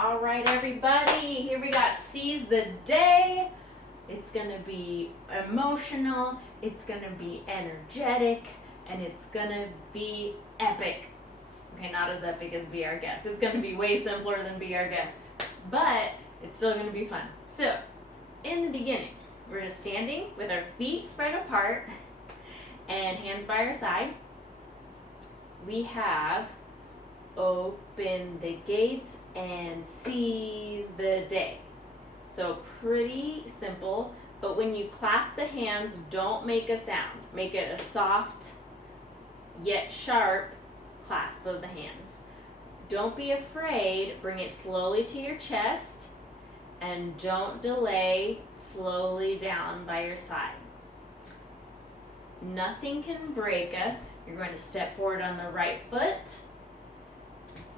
All right, everybody, here we got Seize the Day. It's gonna be emotional, it's gonna be energetic, and it's gonna be epic. Okay, not as epic as Be Our Guest. It's gonna be way simpler than Be Our Guest, but it's still gonna be fun. So, in the beginning, we're just standing with our feet spread apart and hands by our side. We have open the gates and seize the day. So pretty simple, but when you clasp the hands, don't make a sound. Make it a soft yet sharp clasp of the hands. Don't be afraid, bring it slowly to your chest and don't delay, slowly down by your side. Nothing can break us. You're going to step forward on the right foot.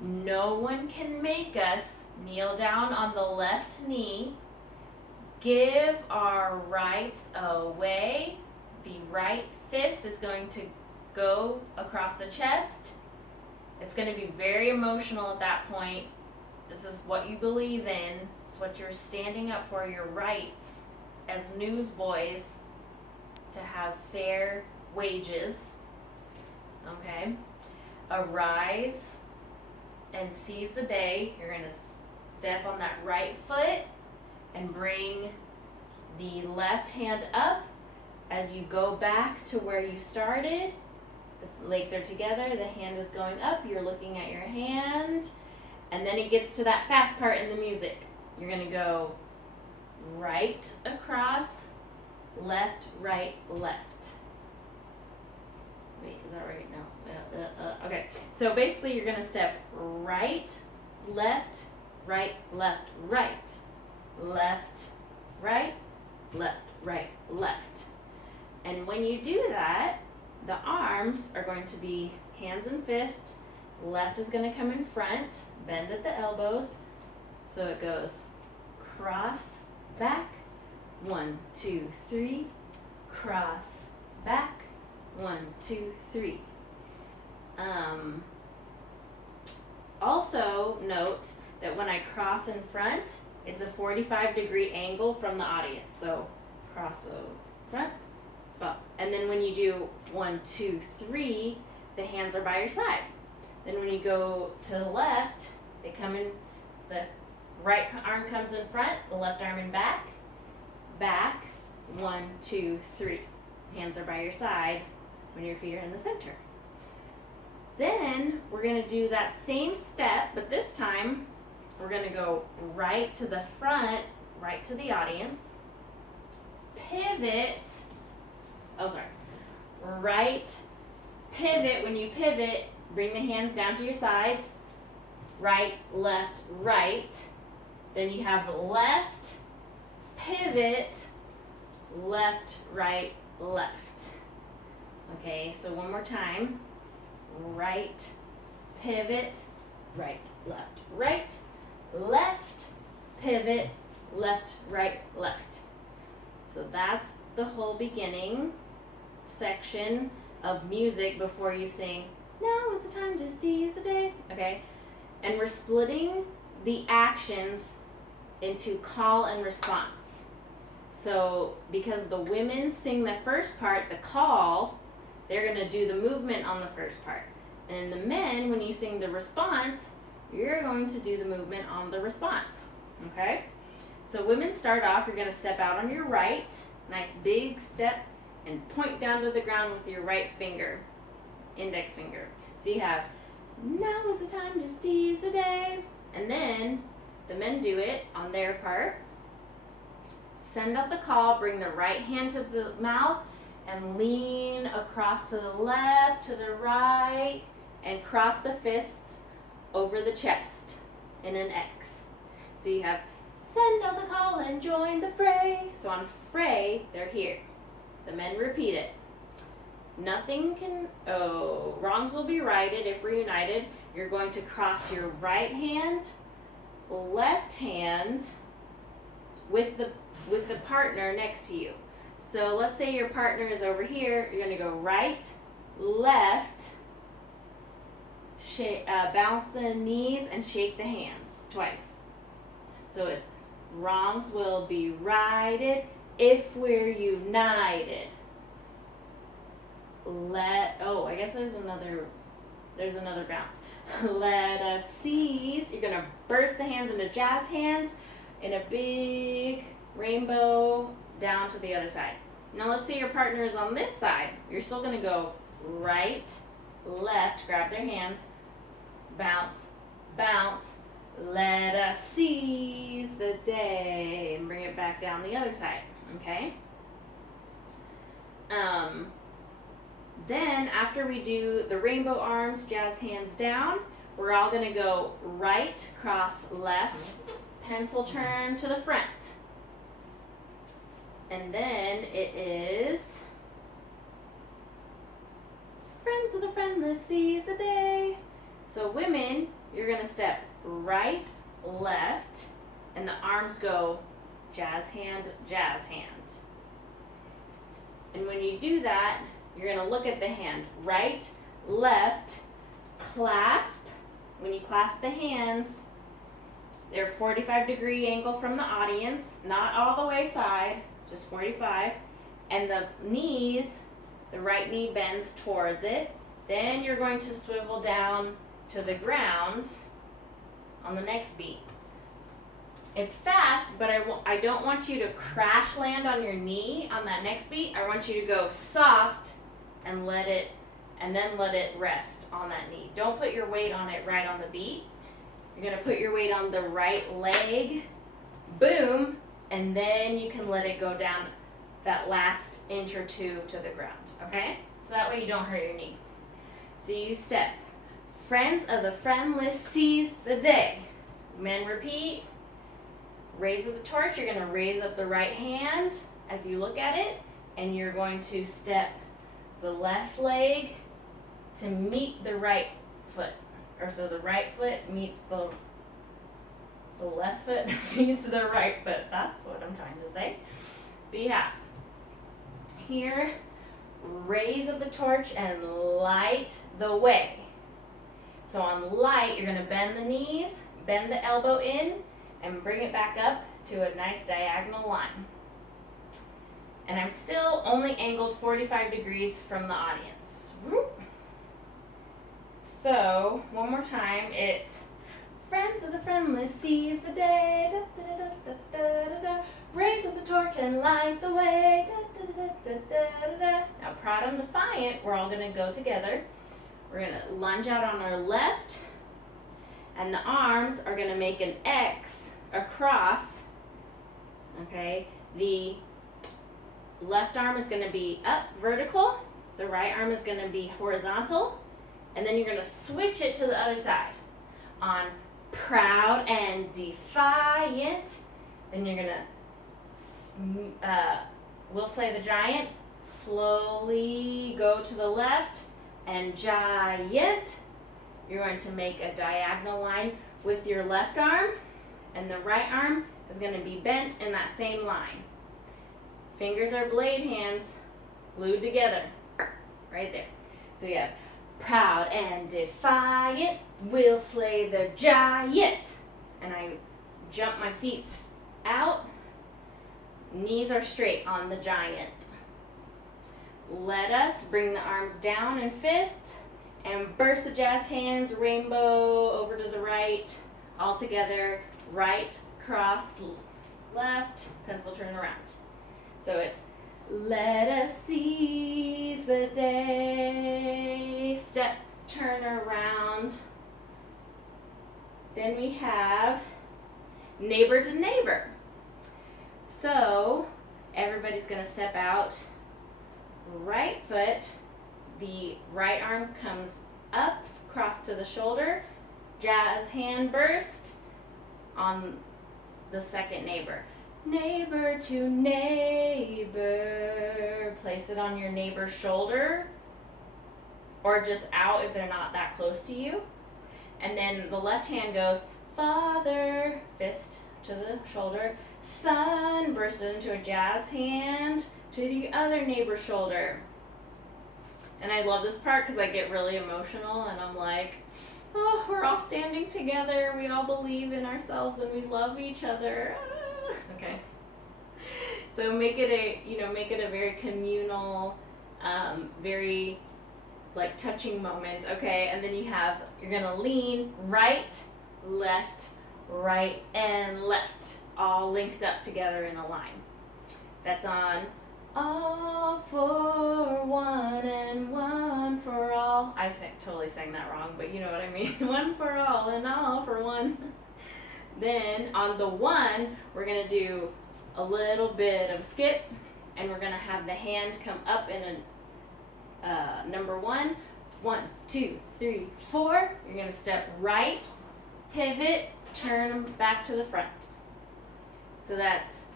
No one can make us kneel down on the left knee. Give our rights away. The right fist is going to go across the chest. It's going to be very emotional at that point. This is what you believe in. It's what you're standing up for, your rights as newsboys to have fair wages. Okay? Arise and seize the day. You're going to step on that right foot and bring the left hand up as you go back to where you started. The legs are together, the hand is going up, you're looking at your hand, and then it gets to that fast part in the music. You're going to go right across, left, right, left. Wait, is that right? No. Okay. So basically you're going to step right, left, right, left, right. Left, right, left, right, left. And when you do that, the arms are going to be hands and fists. Left is going to come in front, bend at the elbows. So it goes cross, back, 1, 2, 3, cross, back, 1, 2, 3. Also note that when I cross in front, it's a 45-degree angle from the audience. So cross the front, up. And then when you do 1, 2, 3, the hands are by your side. Then when you go to the left, they come in, the right arm comes in front, the left arm in back, back, 1, 2, 3. Hands are by your side when your feet are in the center. Then we're going to do that same step, but this time we're going to go right to the front, right to the audience, pivot, right, pivot. When you pivot, bring the hands down to your sides, right, left, right. Then you have left, pivot, left, right, left. Okay, so one more time. Right, pivot, right, left, right, left, pivot, left, right, left. So that's the whole beginning section of music before you sing, now is the time to seize the day. Okay? And we're splitting the actions into call and response. So because the women sing the first part, the call, they're going to do the movement on the first part. And the men, when you sing the response, you're going to do the movement on the response. Okay? So women start off, you're going to step out on your right, nice big step, and point down to the ground with your right finger, index finger. So you have, now is the time to seize the day. And then the men do it on their part. Send out the call, bring the right hand to the mouth, and lean across to the left, to the right, and cross the fists over the chest in an X. So you have, send out the call and join the fray. So on fray, they're here. The men repeat it. Wrongs will be righted if we're united. You're going to cross your right hand, left hand with the partner next to you. So let's say your partner is over here. You're going to go right, left, bounce the knees and shake the hands twice. So it's wrongs will be righted if we're united. I guess there's another bounce. Let us seize. You're gonna burst the hands into jazz hands in a big rainbow down to the other side. Now let's say your partner is on this side. You're still gonna go right, left, grab their hands, bounce, bounce. Let us seize the day, and bring it back down the other side. Okay. Then after we do the rainbow arms, jazz hands down, we're all gonna go right, cross, left, pencil turn to the front. And then it is friends of the friendless seize the day. So women, you're gonna step right, left, and the arms go jazz hand, jazz hand. And when you do that, you're gonna look at the hand, right, left, clasp. When you clasp the hands, they're 45-degree angle from the audience, not all the way side, just 45. And the knees, the right knee bends towards it. Then you're going to swivel down to the ground on the next beat. It's fast, but I don't want you to crash land on your knee on that next beat. I want you to go soft and then let it rest on that knee. Don't put your weight on it right on the beat. You're gonna put your weight on the right leg, boom, and then you can let it go down that last inch or two to the ground, okay? So that way you don't hurt your knee. So you step, friends of the friendless seize the day. Men repeat, raise up the torch. You're gonna raise up the right hand as you look at it, and you're going to step the left leg to meet the right foot. Or so the right foot meets the left foot meets the right foot. That's what I'm trying to say. So you have here, raise up the torch and light the way. So on light, you're gonna bend the knees, bend the elbow in, and bring it back up to a nice diagonal line. And I'm still only angled 45 degrees from the audience. Whoop. So, one more time, it's friends of the friendless seize the day, da, da, da, da, da, da, da. Raise up the torch and light the way, da, da, da, da, da, da, da. Now, proud and defiant, we're all gonna go together. We're gonna lunge out on our left, and the arms are gonna make an X across, okay? The left arm is gonna be up, vertical. The right arm is gonna be horizontal. And then you're gonna switch it to the other side. On proud and defiant, then you're gonna, we'll say the giant, slowly go to the left, and giant, you're going to make a diagonal line with your left arm, and the right arm is gonna be bent in that same line. Fingers are blade hands, glued together, right there. So you have proud and defiant, we'll slay the giant. And I jump my feet out, knees are straight on the giant. Let us bring the arms down in fists and burst the jazz hands, rainbow over to the right, all together, right, cross, left, pencil turn around. So it's let us seize the day, step, turn around. Then we have neighbor to neighbor. So everybody's gonna step out, right foot, the right arm comes up, cross to the shoulder, jazz hand burst on the second neighbor. Neighbor to neighbor. Place it on your neighbor's shoulder or just out if they're not that close to you. And then the left hand goes father, fist to the shoulder, son, burst it into a jazz hand to the other neighbor's shoulder. And I love this part because I get really emotional and I'm like, Oh, we're all standing together. We all believe in ourselves and we love each other. Ah. Okay. So make it a very communal, very like touching moment, okay? And then you're gonna lean right, and left, all linked up together in a line. That's on all for one and one for all. Totally sang that wrong, but you know what I mean. One for all and all for one. Then on the one, we're gonna do a little bit of skip, and we're gonna have the hand come up in a number 1. 1, 2, 3, 4. You're gonna step right, pivot, turn back to the front. So that's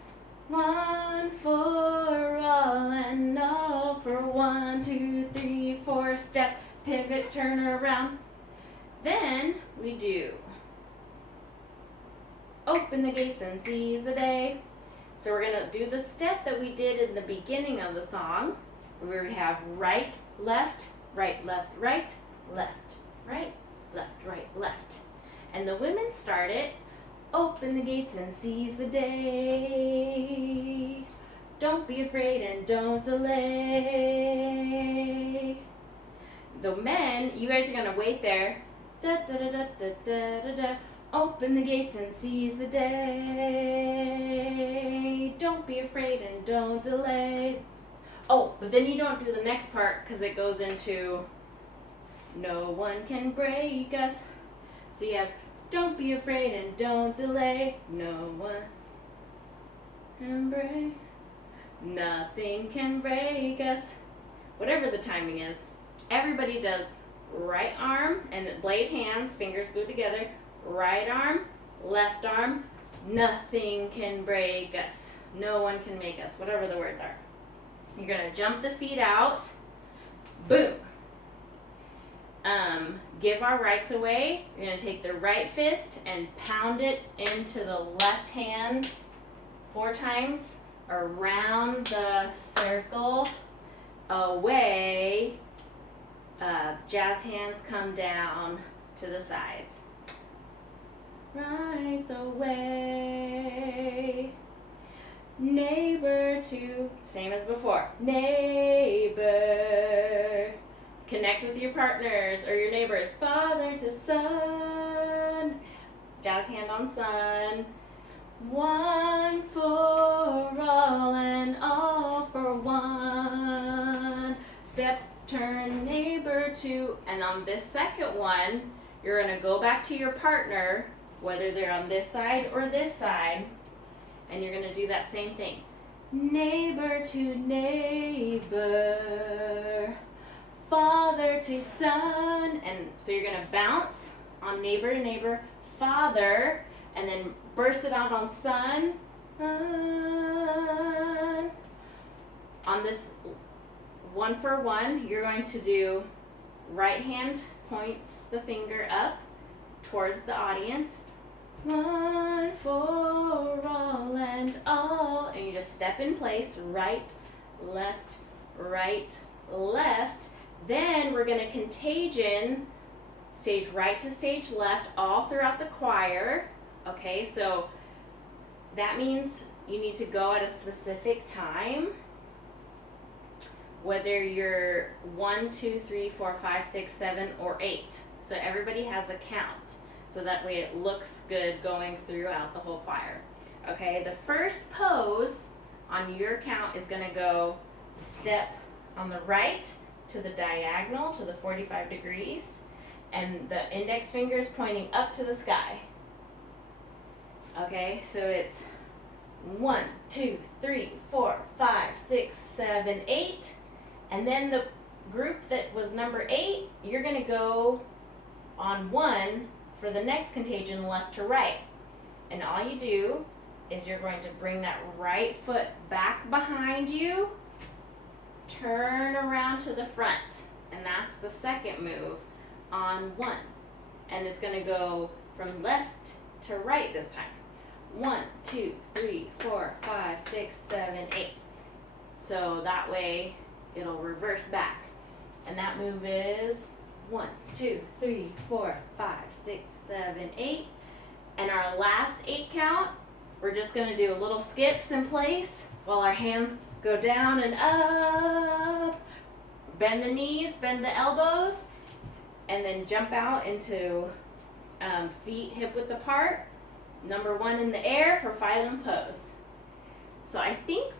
1 for all and all for 1, 2, 3, 4. Step, pivot, turn around. Then we do open the gates and seize the day. So we're going to do the step that we did in the beginning of the song, where we have right, left, right, left, right, left, right, left, right, left. And the women start it, open the gates and seize the day. Don't be afraid and don't delay. The men, you guys are going to wait there. Da, da, da, da, da, da, da, da. Open the gates and seize the day. Don't be afraid and don't delay. Oh, but then you don't do the next part because it goes into no one can break us. So you have don't be afraid and don't delay. No one can break. Nothing can break us. Whatever the timing is, everybody does right arm and blade hands, fingers glued together. Right arm, left arm, nothing can break us. No one can make us, whatever the words are. You're going to jump the feet out. Boom. Give our rights away. You're going to take the right fist and pound it into the left hand 4 times around the circle. Away. Jazz hands come down to the sides. Rights away. Neighbor to, same as before. Neighbor. Connect with your partners or your neighbors. Father to son. Jazz hand on son. 1 for all and all for 1. Step, turn, neighbor to, and on this second one, you're going to go back to your partner, whether they're on this side or this side, and you're going to do that same thing. Neighbor to neighbor, father to son, and so you're going to bounce on neighbor to neighbor, father, and then burst it out on son. On this 1 for 1, you're going to do right hand points the finger up towards the audience. 1 for all and all. And you just step in place, right, left, right, left. Then we're going to contagion, stage right to stage left, all throughout the choir. Okay, so that means you need to go at a specific time. Whether you're 1, 2, 3, 4, 5, 6, 7, or 8. So everybody has a count. So that way it looks good going throughout the whole choir. Okay, the first pose on your count is going to go step on the right to the diagonal to the 45 degrees. And the index finger is pointing up to the sky. Okay, so it's 1, 2, 3, 4, 5, 6, 7, 8. And then the group that was number 8, you're going to go on 1 for the next contagion left to right. And all you do is you're going to bring that right foot back behind you, turn around to the front. And that's the second move on 1. And it's going to go from left to right this time. 1, 2, 3, 4, 5, 6, 7, 8. So that way it'll reverse back. And that move is 1, 2, 3, 4, 5, 6, 7, 8. And our last 8 count, we're just going to do little skips in place while our hands go down and up. Bend the knees, bend the elbows, and then jump out into feet hip width apart. Number 1 in the air for Phylum pose. So I think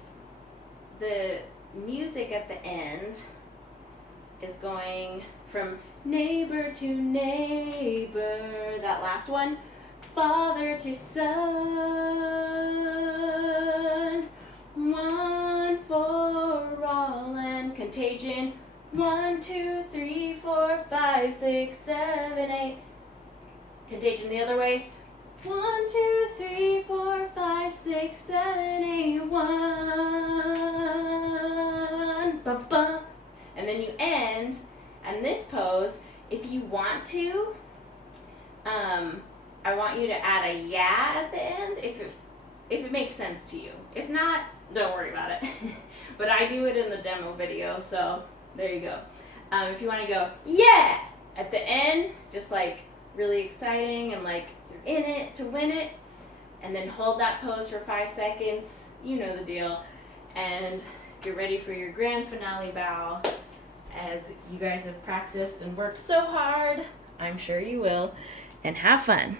the music at the end is going from neighbor to neighbor, that last one, father to son, one for all, and contagion, 1, 2, 3, 4, 5, 6, 7, 8. Contagion the other way, 1, 2, 3, 4, 5, 6, 7, 8, 1. Ba-ba. And then you end, and this pose, if you want to, I want you to add a yeah at the end if it makes sense to you. If not, don't worry about it. But I do it in the demo video, so there you go. If you want to go yeah at the end, just like really exciting and like you're in it to win it, and then hold that pose for 5 seconds, you know the deal, and get ready for your grand finale bow. As you guys have practiced and worked so hard, I'm sure you will, and have fun.